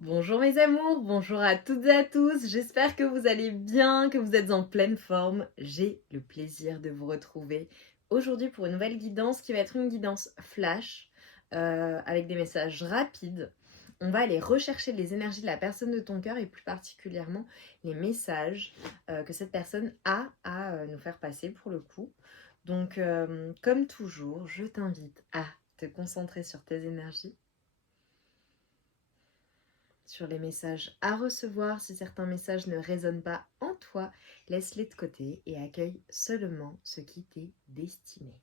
Bonjour mes amours, bonjour à toutes et à tous, j'espère que vous allez bien, que vous êtes en pleine forme. J'ai le plaisir de vous retrouver aujourd'hui pour une nouvelle guidance qui va être une guidance flash avec des messages rapides. On va aller rechercher les énergies de la personne de ton cœur et plus particulièrement les messages que cette personne a à nous faire passer pour le coup. Donc comme toujours, je t'invite à te concentrer sur tes énergies, sur les messages à recevoir. Si certains messages ne résonnent pas en toi, laisse-les de côté et accueille seulement ce qui t'est destiné.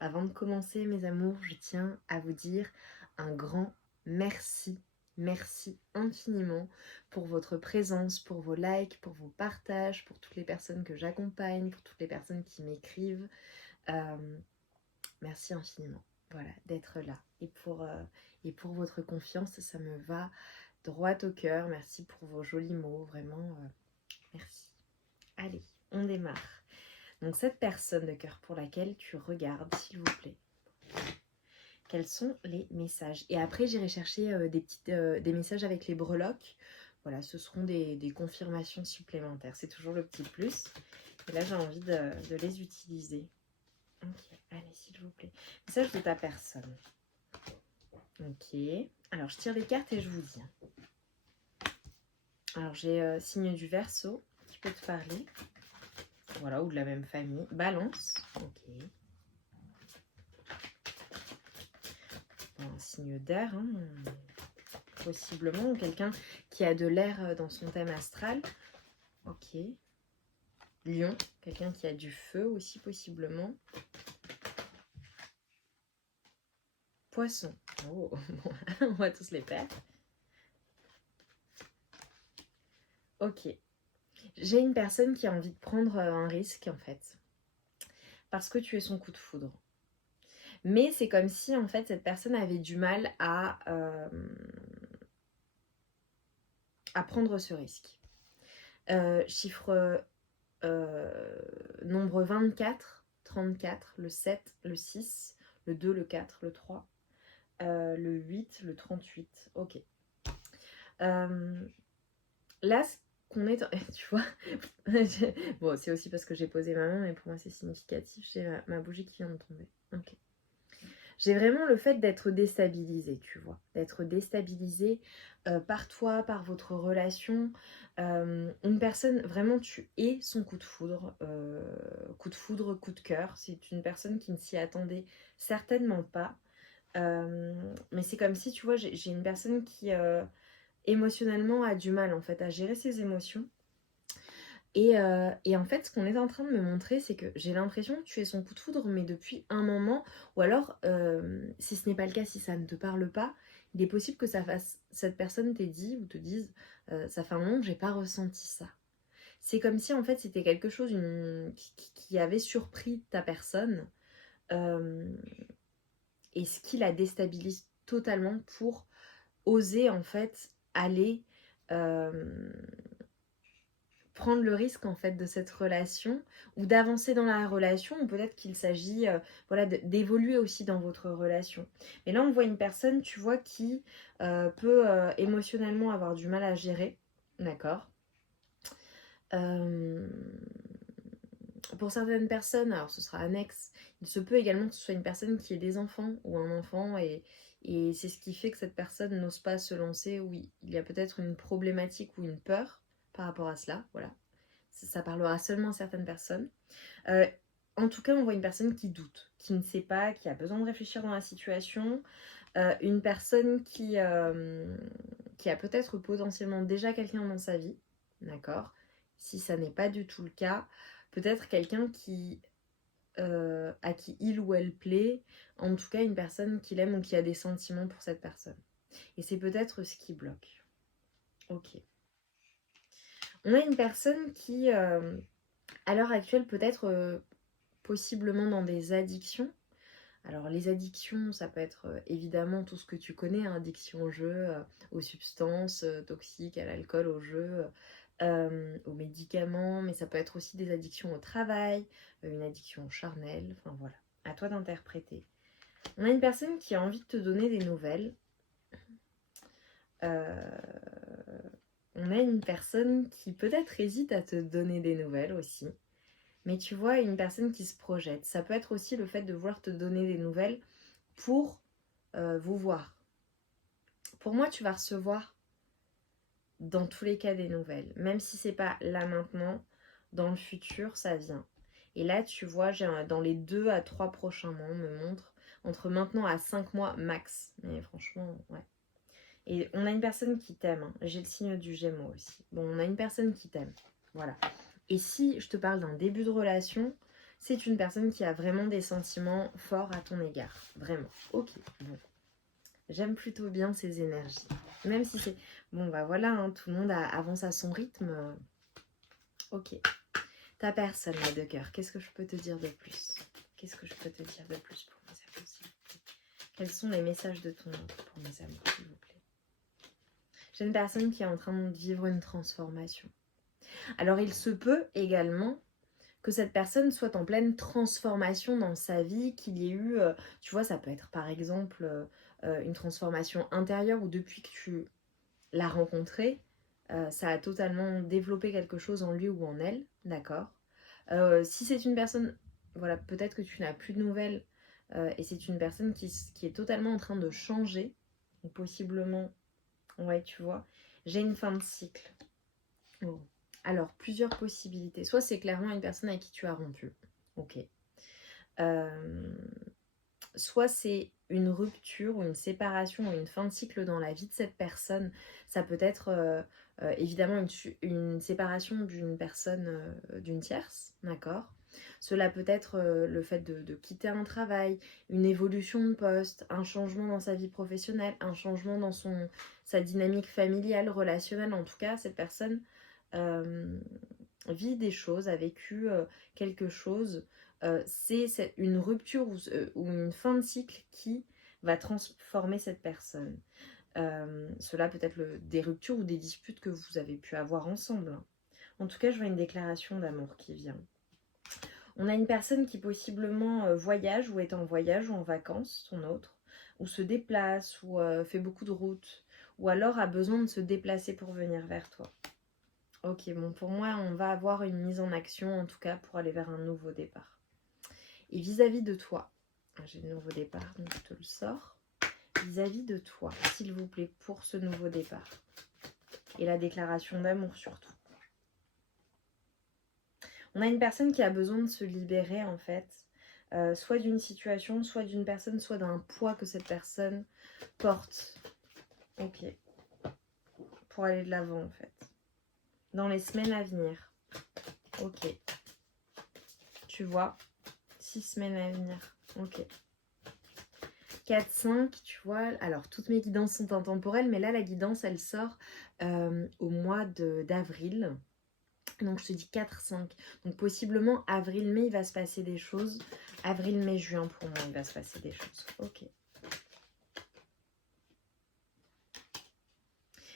Avant de commencer, mes amours, je tiens à vous dire un grand merci. Merci infiniment pour votre présence, pour vos likes, pour vos partages, pour toutes les personnes que j'accompagne, pour toutes les personnes qui m'écrivent. Merci infiniment, voilà, d'être là. Et pour votre confiance, ça me va droit au cœur. Merci pour vos jolis mots, vraiment, merci. Allez, on démarre. Donc cette personne de cœur pour laquelle tu regardes, s'il vous plaît, quels sont les messages? Et après, j'irai chercher des messages avec les breloques. Voilà, ce seront des confirmations supplémentaires. C'est toujours le petit plus. Et là, j'ai envie de les utiliser. Ok, allez, s'il vous plaît. Message de ta personne. Ok. Alors, je tire les cartes et je vous dis. Alors, j'ai signe du Verseau qui peut te parler. Voilà, ou de la même famille. Balance. Ok. Bon, un signe d'air, hein, possiblement. Ou quelqu'un qui a de l'air dans son thème astral. Ok. Lion. Quelqu'un qui a du feu aussi, possiblement. Poisson. Oh, bon, on va tous les faire. Ok. J'ai une personne qui a envie de prendre un risque, en fait. Parce que tu es son coup de foudre. Mais c'est comme si, en fait, cette personne avait du mal à prendre ce risque. Chiffre nombre 24, 34, le 7, le 6, le 2, le 4, le 3, le 8, le 38. Ok. Là, ce qu'on est... Tu vois. Bon, c'est aussi parce que j'ai posé ma main, mais pour moi, c'est significatif. J'ai ma bougie qui vient de tomber. Ok. J'ai vraiment le fait d'être déstabilisée, tu vois. D'être déstabilisée par toi, par votre relation. Une personne, vraiment, tu es son coup de foudre. Coup de foudre, coup de cœur. C'est une personne qui ne s'y attendait certainement pas. Mais c'est comme si, tu vois, j'ai une personne qui émotionnellement a du mal, en fait, à gérer ses émotions. Et en fait, ce qu'on est en train de me montrer, c'est que j'ai l'impression que tu es son coup de foudre, mais depuis un moment, ou alors, si ce n'est pas le cas, si ça ne te parle pas, il est possible que cette personne t'ait dit ou te dise, ça fait un moment que j'ai pas ressenti ça. C'est comme si en fait c'était quelque chose qui avait surpris ta personne, euh, et ce qui la déstabilise totalement pour oser en fait aller prendre le risque en fait de cette relation ou d'avancer dans la relation, ou peut-être qu'il s'agit voilà, d'évoluer aussi dans votre relation. Mais là on voit une personne, tu vois, qui peut émotionnellement avoir du mal à gérer, d'accord. euh, pour certaines personnes, alors ce sera annexe, il se peut également que ce soit une personne qui ait des enfants ou un enfant, et c'est ce qui fait que cette personne n'ose pas se lancer, ou il y a peut-être une problématique ou une peur par rapport à cela, voilà. Ça parlera seulement à certaines personnes. Euh, en tout cas, on voit une personne qui doute, qui ne sait pas, qui a besoin de réfléchir dans la situation. Une personne qui a peut-être potentiellement déjà quelqu'un dans sa vie, d'accord. Si ça n'est pas du tout le cas, peut-être quelqu'un à qui il ou elle plaît, en tout cas une personne qu'il aime ou qui a des sentiments pour cette personne. Et c'est peut-être ce qui bloque. Ok. On a une personne qui, à l'heure actuelle, peut être possiblement dans des addictions. Alors les addictions, ça peut être évidemment tout ce que tu connais, hein, addiction au jeu, aux substances toxiques, à l'alcool, au jeu, aux médicaments, mais ça peut être aussi des addictions au travail, une addiction charnelle, enfin voilà, à toi d'interpréter. On a une personne qui a envie de te donner des nouvelles. on a une personne qui peut-être hésite à te donner des nouvelles aussi. Mais tu vois, une personne qui se projette. Ça peut être aussi le fait de vouloir te donner des nouvelles pour vous voir. Pour moi, tu vas recevoir dans tous les cas des nouvelles. Même si c'est pas là maintenant, dans le futur, ça vient. Et là, tu vois, dans les 2 à 3 prochains mois, on me montre entre maintenant à 5 mois max. Mais franchement, ouais. Et on a une personne qui t'aime. Hein. J'ai le signe du Gémeaux aussi. Bon, on a une personne qui t'aime. Voilà. Et si je te parle d'un début de relation, c'est une personne qui a vraiment des sentiments forts à ton égard. Vraiment. Ok. Bon. J'aime plutôt bien ces énergies. Même si c'est... Bon, bah voilà, hein, tout le monde avance à son rythme. Ok. Ta personne, là, de cœur, qu'est-ce que je peux te dire de plus? Qu'est-ce que je peux te dire de plus pour mes amours, s'il vous plaît? Quels sont les messages de ton autre pour mes amours, s'il vous plaît? J'ai une personne qui est en train de vivre une transformation. Alors, il se peut également que cette personne soit en pleine transformation dans sa vie, qu'il y ait eu, tu vois, ça peut être par exemple une transformation intérieure où depuis que tu l'as rencontré, ça a totalement développé quelque chose en lui ou en elle, d'accord. Si c'est une personne, voilà, peut-être que tu n'as plus de nouvelles et c'est une personne qui est totalement en train de changer, ou possiblement, ouais, tu vois, j'ai une fin de cycle. Oh. Alors, plusieurs possibilités. Soit c'est clairement une personne avec qui tu as rompu. Ok. Soit c'est une rupture ou une séparation ou une fin de cycle dans la vie de cette personne. Ça peut être évidemment une séparation d'une personne, d'une tierce, d'accord. Cela peut être le fait de quitter un travail, une évolution de poste, un changement dans sa vie professionnelle, un changement dans sa dynamique familiale, relationnelle. En tout cas, cette personne vit des choses, a vécu quelque chose. C'est une rupture ou une fin de cycle qui va transformer cette personne. Cela peut être des ruptures ou des disputes que vous avez pu avoir ensemble. En tout cas, je vois une déclaration d'amour qui vient. On a une personne qui possiblement voyage ou est en voyage ou en vacances, ton autre, ou se déplace ou fait beaucoup de routes, ou alors a besoin de se déplacer pour venir vers toi. Ok, bon, pour moi, on va avoir une mise en action, en tout cas, pour aller vers un nouveau départ. Et vis-à-vis de toi, j'ai le nouveau départ, donc je te le sors. Vis-à-vis de toi, s'il vous plaît, pour ce nouveau départ. Et la déclaration d'amour surtout. On a une personne qui a besoin de se libérer, en fait, soit d'une situation, soit d'une personne, soit d'un poids que cette personne porte. Ok. Pour aller de l'avant, en fait. Dans les semaines à venir. Ok. Tu vois, 6 semaines à venir. Ok. 4, 5, tu vois. Alors, toutes mes guidances sont intemporelles, mais là, la guidance, elle sort au mois d'avril. Donc, je te dis 4, 5. Donc, possiblement, avril-mai, il va se passer des choses. Avril-mai, juin, pour moi, il va se passer des choses. Ok.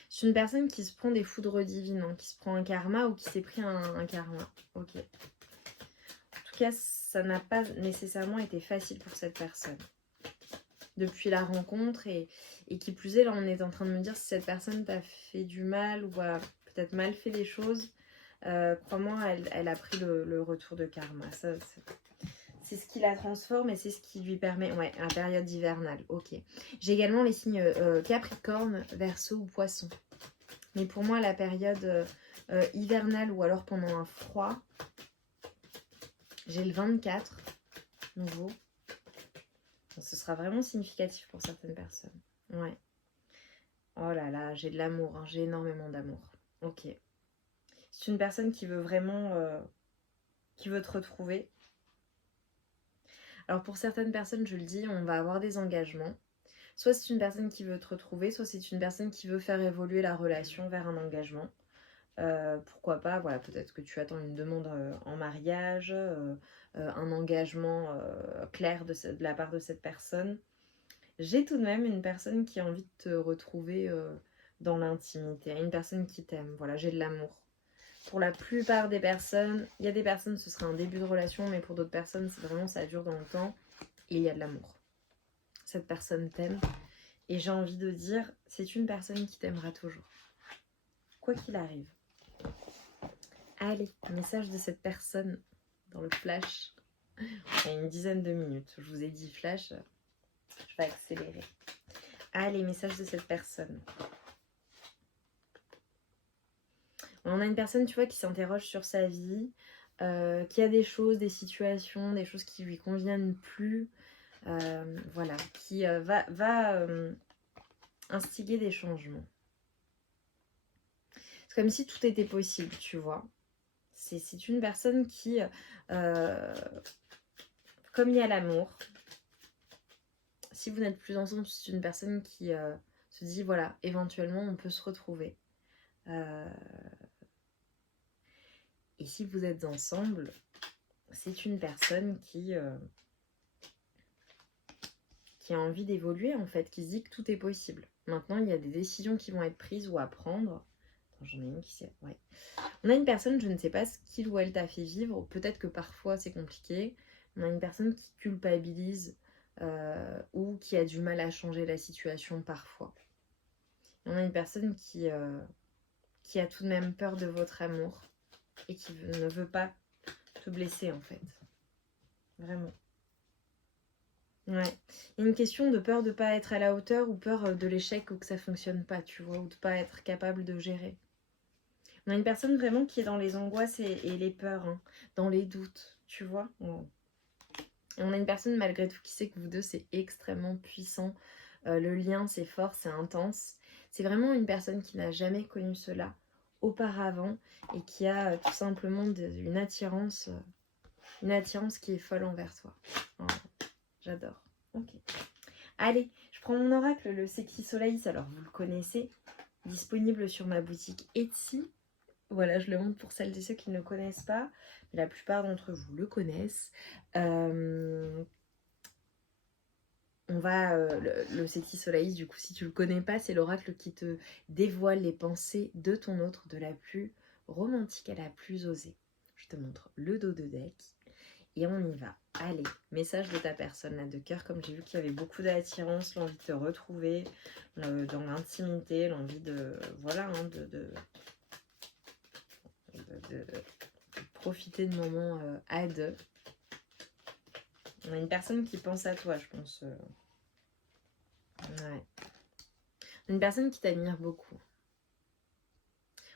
C'est une personne qui se prend des foudres divines, hein, qui se prend un karma ou qui s'est pris un karma. Ok. En tout cas, ça n'a pas nécessairement été facile pour cette personne. Depuis la rencontre et qui plus est, là on est en train de me dire si cette personne t'a fait du mal ou a peut-être mal fait les choses, crois-moi, elle a pris le retour de karma. Ça, c'est ce qui la transforme et c'est ce qui lui permet, ouais, la période hivernale, ok. J'ai également les signes Capricorne, Verseau ou Poisson. Mais pour moi, la période hivernale ou alors pendant un froid, j'ai le 24, nouveau. Ce sera vraiment significatif pour certaines personnes. Ouais. Oh là là, j'ai de l'amour, hein, j'ai énormément d'amour. Ok. C'est une personne qui veut vraiment... qui veut te retrouver. Alors pour certaines personnes, je le dis, on va avoir des engagements. Soit c'est une personne qui veut te retrouver, soit c'est une personne qui veut faire évoluer la relation vers un engagement. Pourquoi pas, voilà, peut-être que tu attends une demande en mariage, un engagement clair de la part de cette personne. J'ai tout de même une personne qui a envie de te retrouver dans l'intimité, une personne qui t'aime. Voilà, j'ai de l'amour. Pour la plupart des personnes, il y a des personnes, ce sera un début de relation, mais pour d'autres personnes, c'est vraiment, ça dure dans le temps et il y a de l'amour. Cette personne t'aime et j'ai envie de dire, c'est une personne qui t'aimera toujours. quoi qu'il arrive. Allez, message de cette personne dans le flash. Il y a une dizaine de minutes. Je vous ai dit flash, je vais accélérer. Allez, message de cette personne. On a une personne, tu vois, qui s'interroge sur sa vie, qui a des choses, des situations, des choses qui lui conviennent plus. Voilà, qui va instiguer des changements. C'est comme si tout était possible, tu vois. C'est une personne qui, comme il y a l'amour, si vous n'êtes plus ensemble, c'est une personne qui se dit, voilà, éventuellement, on peut se retrouver. Et si vous êtes ensemble, c'est une personne qui a envie d'évoluer, en fait, qui se dit que tout est possible. Maintenant, il y a des décisions qui vont être prises ou à prendre. Attends, j'en ai une qui sait. Ouais. On a une personne, je ne sais pas ce qu'il ou elle t'a fait vivre. Peut-être que parfois, c'est compliqué. On a une personne qui culpabilise ou qui a du mal à changer la situation parfois. On a une personne qui a tout de même peur de votre amour et qui ne veut pas te blesser, en fait. Vraiment. Ouais. Il y a une question de peur de ne pas être à la hauteur ou peur de l'échec ou que ça ne fonctionne pas, tu vois, ou de ne pas être capable de gérer. On a une personne vraiment qui est dans les angoisses et les peurs, hein, dans les doutes, tu vois. Ouais. Et on a une personne malgré tout qui sait que vous deux, c'est extrêmement puissant. Le lien, c'est fort, c'est intense. C'est vraiment une personne qui n'a jamais connu cela auparavant et qui a tout simplement une attirance qui est folle envers toi. Oh, j'adore. Ok. Allez, je prends mon oracle, le Sexy Soleil. Alors, vous le connaissez, disponible sur ma boutique Etsy. Voilà, je le montre pour celles et ceux qui ne le connaissent pas. Mais la plupart d'entre vous le connaissent. On va, le Sexy Soleil, du coup, si tu le connais pas, c'est l'oracle qui te dévoile les pensées de ton autre, de la plus romantique à la plus osée. Je te montre le dos de deck. Et on y va. Allez, message de ta personne là de cœur, comme j'ai vu qu'il y avait beaucoup d'attirance, l'envie de te retrouver dans l'intimité, l'envie de, voilà, hein, de profiter de moments à deux. On a une personne qui pense à toi, je pense. Ouais. Une personne qui t'admire beaucoup.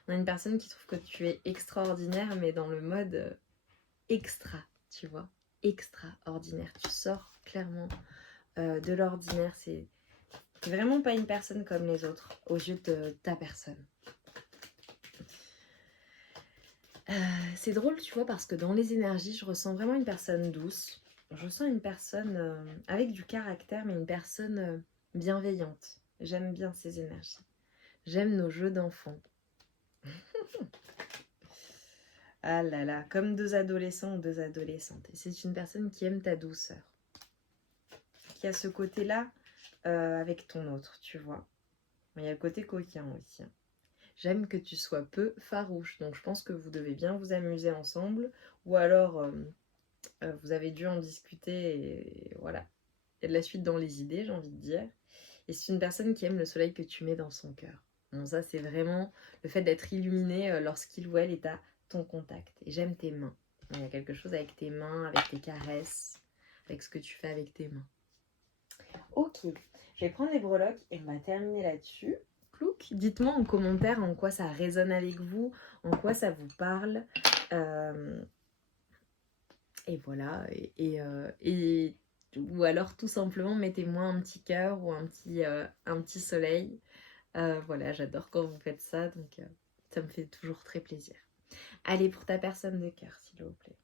On a une personne qui trouve que tu es extraordinaire, mais dans le mode extra, tu vois. Extraordinaire. Tu sors clairement de l'ordinaire. C'est vraiment pas une personne comme les autres aux yeux de ta personne. C'est drôle, tu vois, parce que dans les énergies, je ressens vraiment une personne douce. Je ressens une personne avec du caractère, mais une personne bienveillante. J'aime bien ces énergies. J'aime nos jeux d'enfants. Ah là là, comme deux adolescents ou deux adolescentes. Et c'est une personne qui aime ta douceur. Qui a ce côté-là avec ton autre, tu vois. Il y a le côté coquin aussi. J'aime que tu sois peu farouche. Donc je pense que vous devez bien vous amuser ensemble. Ou alors vous avez dû en discuter et voilà. Il y a de la suite dans les idées, j'ai envie de dire. Et c'est une personne qui aime le soleil que tu mets dans son cœur. Donc ça, c'est vraiment le fait d'être illuminé lorsqu'il ou elle est à ton contact. Et j'aime tes mains. Il y a quelque chose avec tes mains, avec tes caresses, avec ce que tu fais avec tes mains. Ok, je vais prendre les breloques et on va terminer là-dessus. Plouc, dites-moi en commentaire en quoi ça résonne avec vous, en quoi ça vous parle. Et voilà, et ou alors tout simplement mettez-moi un petit cœur ou un petit soleil. Voilà, j'adore quand vous faites ça, donc ça me fait toujours très plaisir. Allez, pour ta personne de cœur, s'il vous plaît.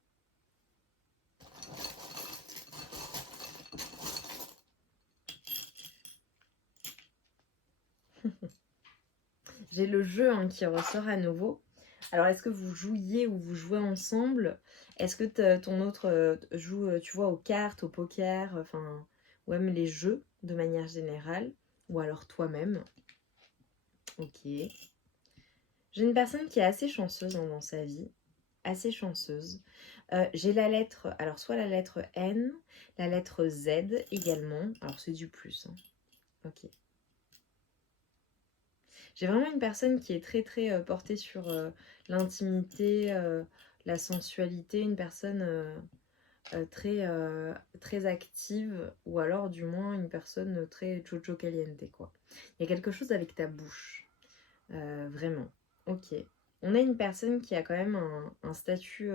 J'ai le jeu qui ressort à nouveau. Alors, est-ce que vous jouiez ou vous jouez ensemble? Est-ce que ton autre joue, tu vois, aux cartes, au poker, enfin, ou même les jeux de manière générale? Ou alors toi-même? Ok. J'ai une personne qui est assez chanceuse dans sa vie. Assez chanceuse. J'ai la lettre, alors soit la lettre N, la lettre Z également. Alors, c'est du plus. Ok. J'ai vraiment une personne qui est très très portée sur l'intimité, la sensualité, une personne très active, ou alors du moins une personne très chocho caliente, quoi. Il y a quelque chose avec ta bouche, vraiment. Ok. On a une personne qui a quand même un statut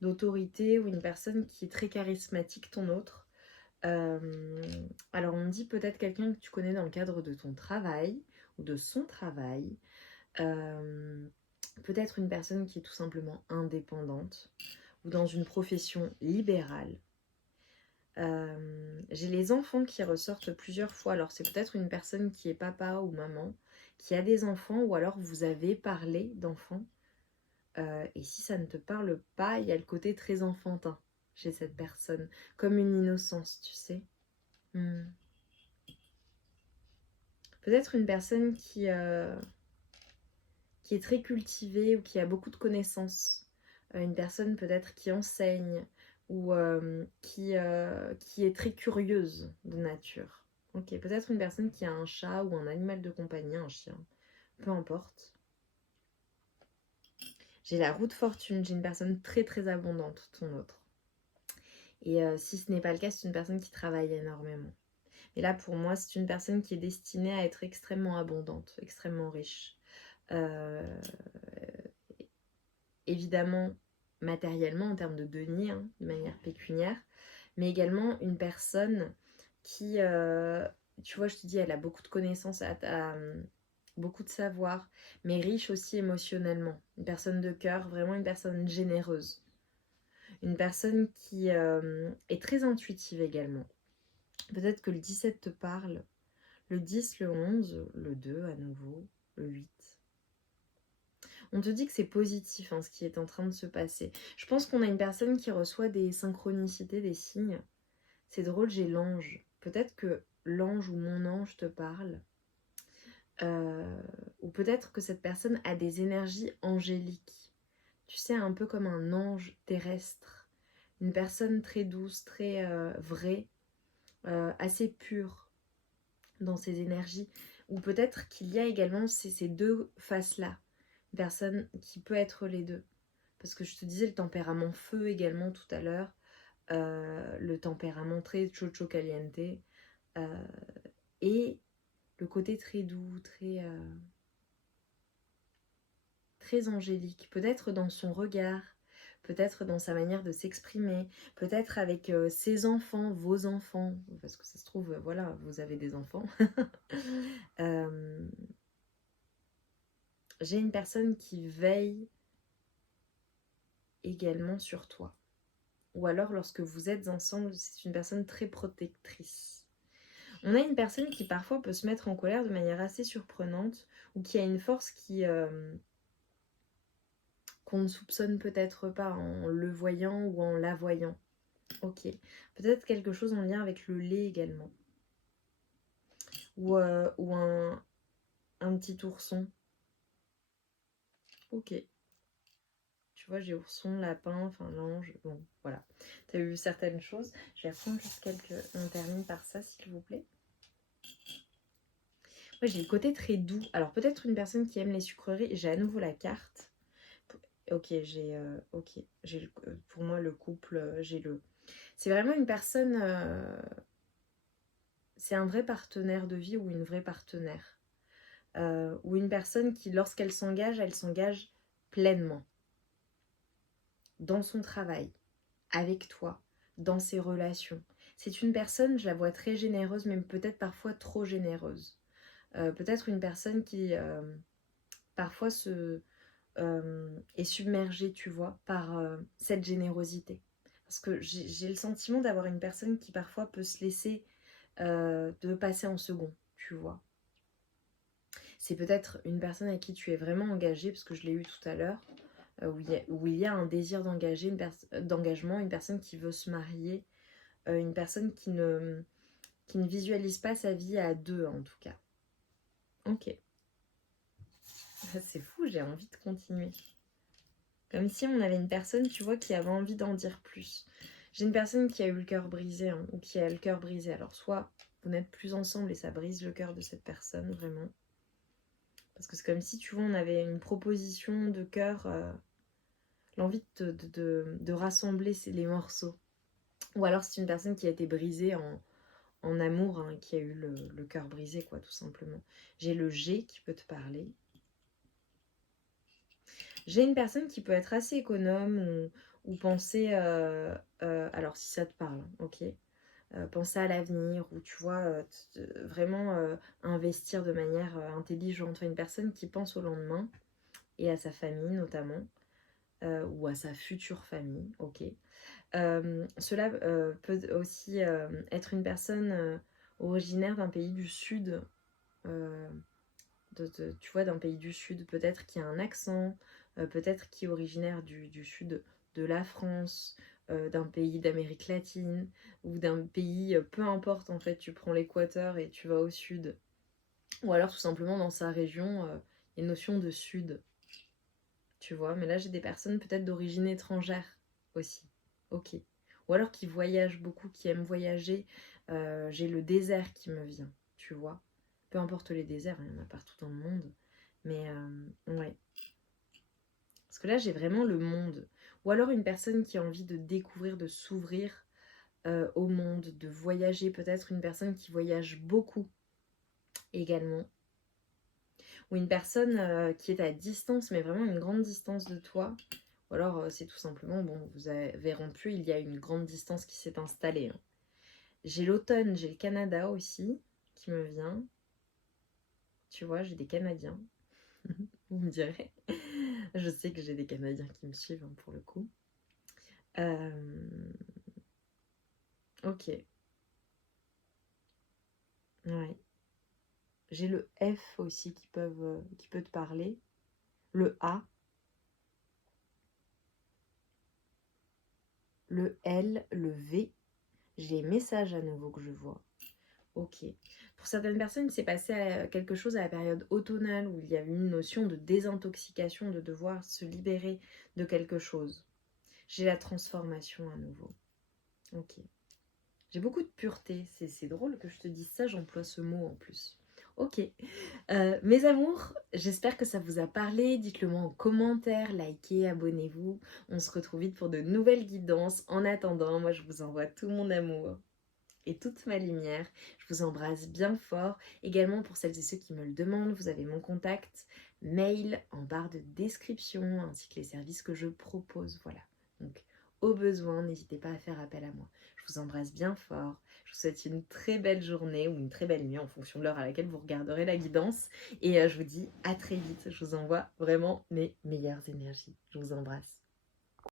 d'autorité, ou une personne qui est très charismatique, ton autre. Alors on dit peut-être quelqu'un que tu connais dans le cadre de ton travail, ou de son travail. Peut-être une personne qui est tout simplement indépendante, ou dans une profession libérale. J'ai les enfants qui ressortent plusieurs fois. Alors c'est peut-être une personne qui est papa ou maman, qui a des enfants, ou alors vous avez parlé d'enfants. Et si ça ne te parle pas, il y a le côté très enfantin chez cette personne, comme une innocence, tu sais. Peut-être une personne qui est très cultivée, ou qui a beaucoup de connaissances. Une personne peut-être qui enseigne, ou qui est très curieuse de nature. Ok, peut-être une personne qui a un chat ou un animal de compagnie, un chien, peu importe. J'ai la roue de fortune, j'ai une personne très très abondante, ton autre. Et si ce n'est pas le cas, c'est une personne qui travaille énormément. Et là, pour moi, c'est une personne qui est destinée à être extrêmement abondante, extrêmement riche. Euh, Évidemment, matériellement, en termes de deniers, hein, de manière pécuniaire, mais également une personne qui, tu vois, je te dis, elle a beaucoup de connaissances, beaucoup de savoir, mais riche aussi émotionnellement. Une personne de cœur, vraiment une personne généreuse. Une personne qui est très intuitive également. Peut-être que le 17 te parle, le 10, le 11, le 2 à nouveau, le 8. On te dit que c'est positif, hein, ce qui est en train de se passer. Je pense qu'on a une personne qui reçoit des synchronicités, des signes. C'est drôle, j'ai l'ange. Peut-être que l'ange ou mon ange te parle. Ou peut-être que cette personne a des énergies angéliques. Tu sais, un peu comme un ange terrestre. Une personne très douce, très vraie, assez pure dans ses énergies. Ou peut-être qu'il y a également ces deux faces-là. Une personne qui peut être les deux. Parce que je te disais le tempérament feu également tout à l'heure, le tempérament très chocho caliente, et le côté très doux, très angélique, peut-être dans son regard, peut-être dans sa manière de s'exprimer, peut-être avec ses enfants, vos enfants, parce que ça se trouve, voilà, vous avez des enfants. J'ai une personne qui veille également sur toi. Ou alors lorsque vous êtes ensemble, c'est une personne très protectrice. On a une personne qui parfois peut se mettre en colère de manière assez surprenante, ou qui a une force qu'on ne soupçonne peut-être pas en le voyant ou en la voyant. Ok. Peut-être quelque chose en lien avec le lait également. Ou un petit ourson. Ok. Tu vois, j'ai ourson, lapin, enfin l'ange. Bon, voilà. Tu as eu certaines choses. Je vais reprendre juste quelques... On termine par ça, s'il vous plaît. Moi, j'ai le côté très doux. Alors, peut-être une personne qui aime les sucreries. J'ai à nouveau la carte. Ok, pour moi, le couple, j'ai le... C'est vraiment une personne... c'est un vrai partenaire de vie, ou une vraie partenaire. Ou une personne qui, lorsqu'elle s'engage, elle s'engage pleinement. Dans son travail, avec toi, dans ses relations. C'est une personne, je la vois très généreuse, mais peut-être parfois trop généreuse. Peut-être une personne qui parfois est submergée, tu vois, par cette générosité. Parce que j'ai le sentiment d'avoir une personne qui parfois peut se laisser de passer en second, tu vois. C'est peut-être une personne à qui tu es vraiment engagé, parce que je l'ai eu tout à l'heure, où il y a un désir d'engagement, une personne qui veut se marier, une personne qui ne visualise pas sa vie à deux, en tout cas. Ok. C'est fou, j'ai envie de continuer. Comme si on avait une personne, tu vois, qui avait envie d'en dire plus. J'ai une personne qui a eu le cœur brisé, hein, ou qui a le cœur brisé. Alors, soit vous n'êtes plus ensemble et ça brise le cœur de cette personne, vraiment. Parce que c'est comme si, tu vois, on avait une proposition de cœur, l'envie de rassembler les morceaux. Ou alors c'est une personne qui a été brisée en amour, hein, qui a eu le cœur brisé, quoi, tout simplement. J'ai le G qui peut te parler. J'ai une personne qui peut être assez économe ou penser, alors si ça te parle, ok, penser à l'avenir ou tu vois, vraiment investir de manière intelligente. Enfin, une personne qui pense au lendemain et à sa famille notamment, ou à sa future famille, ok. Cela peut aussi être une personne originaire d'un pays du sud, euh, tu vois, d'un pays du sud, peut-être qui a un accent, peut-être qui est originaire du sud de la France, d'un pays d'Amérique latine, ou d'un pays, peu importe en fait, tu prends l'équateur et tu vas au sud. Ou alors tout simplement dans sa région, il y a une notion de sud, tu vois. Mais là j'ai des personnes peut-être d'origine étrangère aussi, ok. Ou alors qui voyagent beaucoup, qui aiment voyager. J'ai le désert qui me vient, tu vois. Peu importe les déserts, il y en a partout dans le monde. Mais ouais. Parce que là, j'ai vraiment le monde. Ou alors une personne qui a envie de découvrir, de s'ouvrir au monde, de voyager. Peut-être une personne qui voyage beaucoup également. Ou une personne qui est à distance, mais vraiment une grande distance de toi. Ou alors c'est tout simplement, bon, vous avez rompu, il y a une grande distance qui s'est installée, hein. J'ai l'automne, j'ai le Canada aussi qui me vient. Tu vois, j'ai des Canadiens. Vous me direz. Je sais que j'ai des Canadiens qui me suivent, hein, pour le coup. Ok. Ouais. J'ai le F aussi qui peut te parler. Le A. Le L. Le V. J'ai les messages à nouveau que je vois. Ok. Pour certaines personnes, il s'est passé quelque chose à la période automnale où il y a eu une notion de désintoxication, de devoir se libérer de quelque chose. J'ai la transformation à nouveau. Ok. J'ai beaucoup de pureté. C'est drôle que je te dise ça, j'emploie ce mot en plus. Ok. Mes amours, j'espère que ça vous a parlé. Dites-le moi en commentaire, likez, abonnez-vous. On se retrouve vite pour de nouvelles guidances. En attendant, moi je vous envoie tout mon amour et toute ma lumière. Je vous embrasse bien fort. Également pour celles et ceux qui me le demandent, vous avez mon contact mail en barre de description ainsi que les services que je propose. Voilà. Donc au besoin, n'hésitez pas à faire appel à moi. Je vous embrasse bien fort. Je vous souhaite une très belle journée ou une très belle nuit en fonction de l'heure à laquelle vous regarderez la guidance. Et je vous dis à très vite. Je vous envoie vraiment mes meilleures énergies. Je vous embrasse.